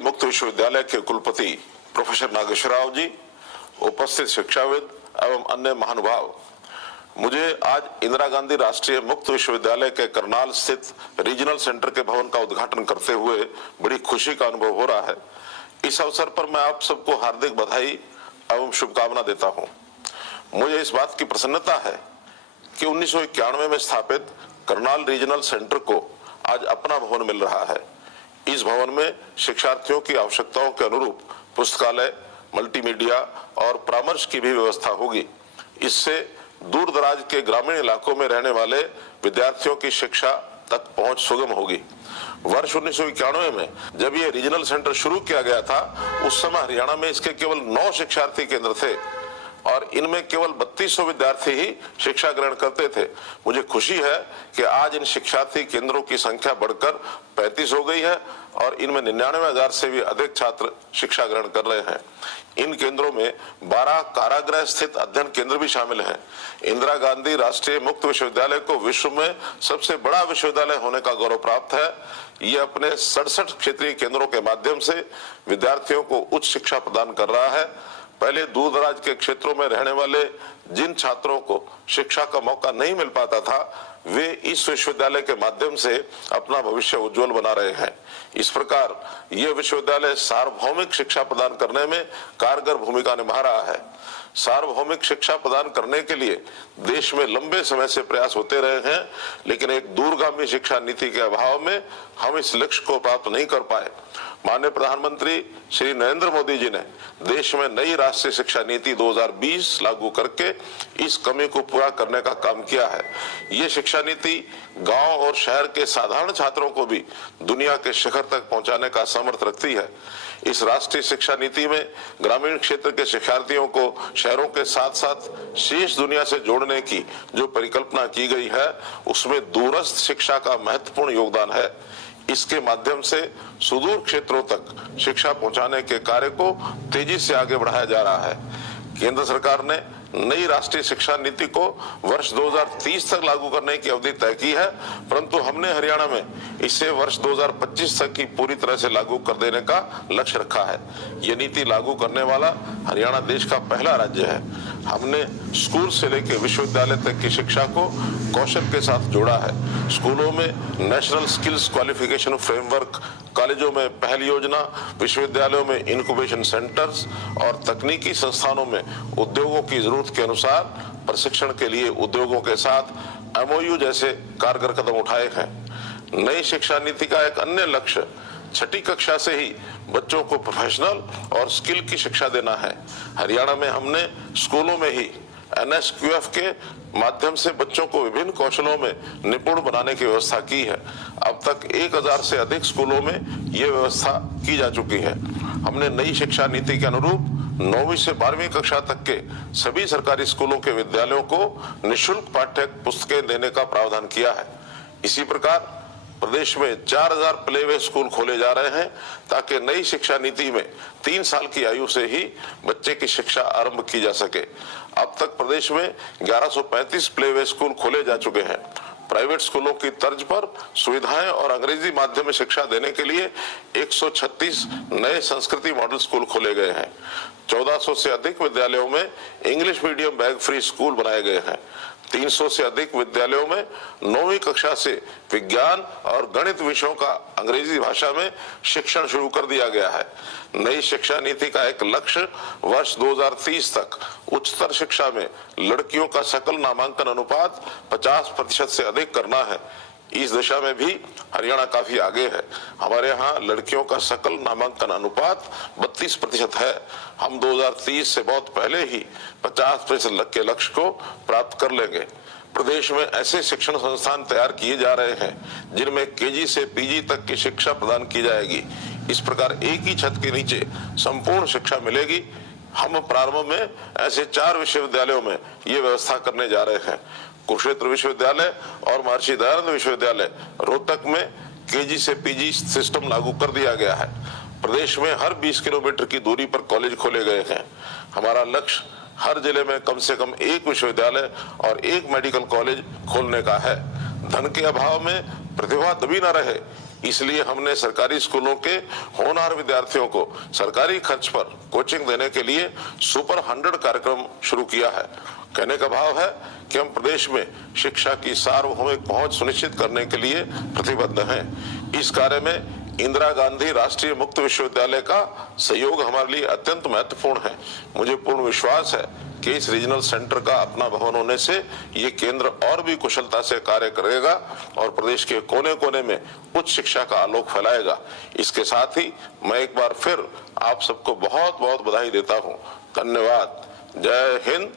दिल्ली मुक्त विश्वविद्यालय के कुलपति प्रोफेसर नागेश्वर राव जी, उपस्थित शिक्षाविद एवं अन्य महानुभाव, मुझे आज इंदिरा गांधी राष्ट्रीय मुक्त विश्वविद्यालय के करनाल स्थित रीजनल सेंटर के भवन का उद्घाटन करते हुए बड़ी खुशी का अनुभव हो रहा है। इस अवसर पर मैं आप सबको हार्दिक बधाई एवं शुभकामना देता हूं। मुझे इस बात की प्रसन्नता है कि 1991 में स्थापित करनाल रीजनल सेंटर को आज अपना भवन मिल रहा है। इस भवन में शिक्षार्थियों की आवश्यकताओं के अनुरूप पुस्तकालय, मल्टीमीडिया और परामर्श की भी व्यवस्था होगी। इससे दूर दराज के ग्रामीण इलाकों में रहने वाले विद्यार्थियों की शिक्षा तक पहुंच सुगम होगी। वर्ष 1991 में जब ये रीजनल सेंटर शुरू किया गया था, उस समय हरियाणा में इसके केवल 9 शिक्षार्थी केंद्र थे और इनमें केवल 3200 विद्यार्थी ही शिक्षा ग्रहण करते थे। मुझे खुशी है कि आज इन शिक्षार्थी केंद्रों की संख्या बढ़कर 35 हो गई है और इनमें 99,000 से भी अधिक छात्र शिक्षा ग्रहण कर रहे हैं। इन केंद्रों में 12 कारागृह स्थित अध्ययन केंद्र भी शामिल हैं। इंदिरा गांधी राष्ट्रीय मुक्त विश्वविद्यालय को विश्व में सबसे बड़ा विश्वविद्यालय होने का गौरव प्राप्त है। ये अपने 67 क्षेत्रीय केंद्रों के माध्यम से विद्यार्थियों को उच्च शिक्षा प्रदान कर रहा है। पहले दूर दराज के क्षेत्रों में रहने वाले जिन छात्रों को शिक्षा का मौका नहीं मिल पाता था, वे इस विश्वविद्यालय के माध्यम से अपना भविष्य उज्जवल बना रहे हैं। इस प्रकार ये विश्वविद्यालय सार्वभौमिक शिक्षा प्रदान करने में कारगर भूमिका निभा रहा है। सार्वभौमिक शिक्षा प्रदान करने के लिए देश में लंबे समय से प्रयास होते रहे हैं, लेकिन एक दूरगामी शिक्षा नीति के अभाव में हम इस लक्ष्य को प्राप्त नहीं कर पाए। माननीय प्रधानमंत्री श्री नरेंद्र मोदी जी ने देश में नई राष्ट्रीय शिक्षा नीति 2020 लागू करके इस कमी को पूरा करने का काम किया है। ये शिक्षा नीति गांव और शहर के साधारण छात्रों को भी दुनिया के शिखर तक पहुंचाने का सामर्थ्य रखती है। इस राष्ट्रीय शिक्षा नीति में ग्रामीण क्षेत्र के शिक्षार्थियों को शहरों के साथ साथ शेष दुनिया से जोड़ने की जो परिकल्पना की गई है, उसमें दूरस्थ शिक्षा का महत्वपूर्ण योगदान है। इसके माध्यम से सुदूर क्षेत्रों तक शिक्षा पहुंचाने के कार्य को तेजी से आगे बढ़ाया जा रहा है। केंद्र सरकार ने नई राष्ट्रीय शिक्षा नीति को वर्ष 2030 तक लागू करने की अवधि तय की है, परंतु हमने हरियाणा में इसे वर्ष 2025 तक की पूरी तरह से लागू कर देने का लक्ष्य रखा है। ये नीति लागू करने वाला हरियाणा देश का पहला राज्य है। हमने स्कूल से लेकर विश्वविद्यालय तक की शिक्षा को कौशल के साथ जोड़ा है। स्कूलों में नेशनल स्किल्स क्वालिफिकेशन फ्रेमवर्क, कॉलेजों में पहल योजना, विश्वविद्यालयों में इंक्यूबेशन सेंटर्स और तकनीकी संस्थानों में उद्योगों की जरूरत के अनुसार प्रशिक्षण के लिए उद्योगों के साथ MOU जैसे कारगर कदम उठाए हैं। नई शिक्षा नीति का एक अन्य लक्ष्य 6ठी कक्षा से ही बच्चों को प्रोफेशनल और स्किल की शिक्षा देना है। हरियाणा में हमने स्कूलों में ही NSQF के माध्यम से बच्चों को विभिन्न कौशलों में निपुण बनाने की व्यवस्था की है। अब तक 1000 से अधिक स्कूलों में ये व्यवस्था की जा चुकी है। हमने नई शिक्षा नीति के अनुरूप 9वीं से 12वीं कक्षा तक के सभी सरकारी स्कूलों के विद्यालयों को निःशुल्क पाठ्य पुस्तकें देने का प्रावधान किया है। इसी प्रकार प्रदेश में 4000 प्लेवे स्कूल खोले जा रहे हैं ताकि नई शिक्षा नीति में 3 साल की आयु से ही बच्चे की शिक्षा आरंभ की जा सके। अब तक प्रदेश में 1135 प्लेवे स्कूल खोले जा चुके हैं। प्राइवेट स्कूलों की तर्ज पर सुविधाएं और अंग्रेजी माध्यम में शिक्षा देने के लिए 136 नए संस्कृति मॉडल स्कूल खोले गए हैं। 1400 से अधिक विद्यालयों में English medium bag free school बनाए गए हैं। 300 से अधिक विद्यालयों में 9वीं कक्षा से विज्ञान और गणित विषयों का अंग्रेजी भाषा में शिक्षण शुरू कर दिया गया है। नई शिक्षा नीति का एक लक्ष्य वर्ष 2030 तक उच्चतर शिक्षा में लड़कियों का सकल नामांकन अनुपात 50% से अधिक करना है। इस दिशा में भी हरियाणा काफी आगे है। हमारे यहाँ लड़कियों का सकल नामांकन अनुपात 32% है। हम 2030 से बहुत पहले ही 50% के लक्ष्य को प्राप्त कर लेंगे। प्रदेश में ऐसे शिक्षण संस्थान तैयार किए जा रहे हैं जिनमें KG से PG तक की शिक्षा प्रदान की जाएगी। इस प्रकार एक ही छत के नीचे संपूर्ण शिक्षा मिलेगी। हम प्रारंभ में ऐसे 4 विश्वविद्यालयों में ये व्यवस्था करने जा रहे हैं। कुरुक्षेत्र विश्वविद्यालय और महर्षि दयानंद विश्वविद्यालय रोहतक में KG से PG सिस्टम लागू कर दिया गया है। प्रदेश में हर 20 किलोमीटर की दूरी पर कॉलेज खोले गए हैं। हमारा लक्ष्य हर जिले में कम से कम 1 विश्वविद्यालय और 1 मेडिकल कॉलेज खोलने का है। धन के अभाव में प्रतिभा दबी न रहे, इसलिए हमने सरकारी स्कूलों के होनहार विद्यार्थियों को सरकारी खर्च पर कोचिंग देने के लिए सुपर 100 कार्यक्रम शुरू किया है। कहने का भाव है कि हम प्रदेश में शिक्षा की सार्वभौमिक पहुंच सुनिश्चित करने के लिए प्रतिबद्ध हैं। इस कार्य में इंदिरा गांधी राष्ट्रीय मुक्त विश्वविद्यालय का सहयोग हमारे लिए अत्यंत महत्वपूर्ण है। मुझे पूर्ण विश्वास है कि इस रीजनल सेंटर का अपना भवन होने से ये केंद्र और भी कुशलता से कार्य करेगा और प्रदेश के कोने कोने में उच्च शिक्षा का आलोक फैलाएगा। इसके साथ ही मैं एक बार फिर आप सबको बहुत बहुत बधाई देता हूँ। धन्यवाद। जय हिंद,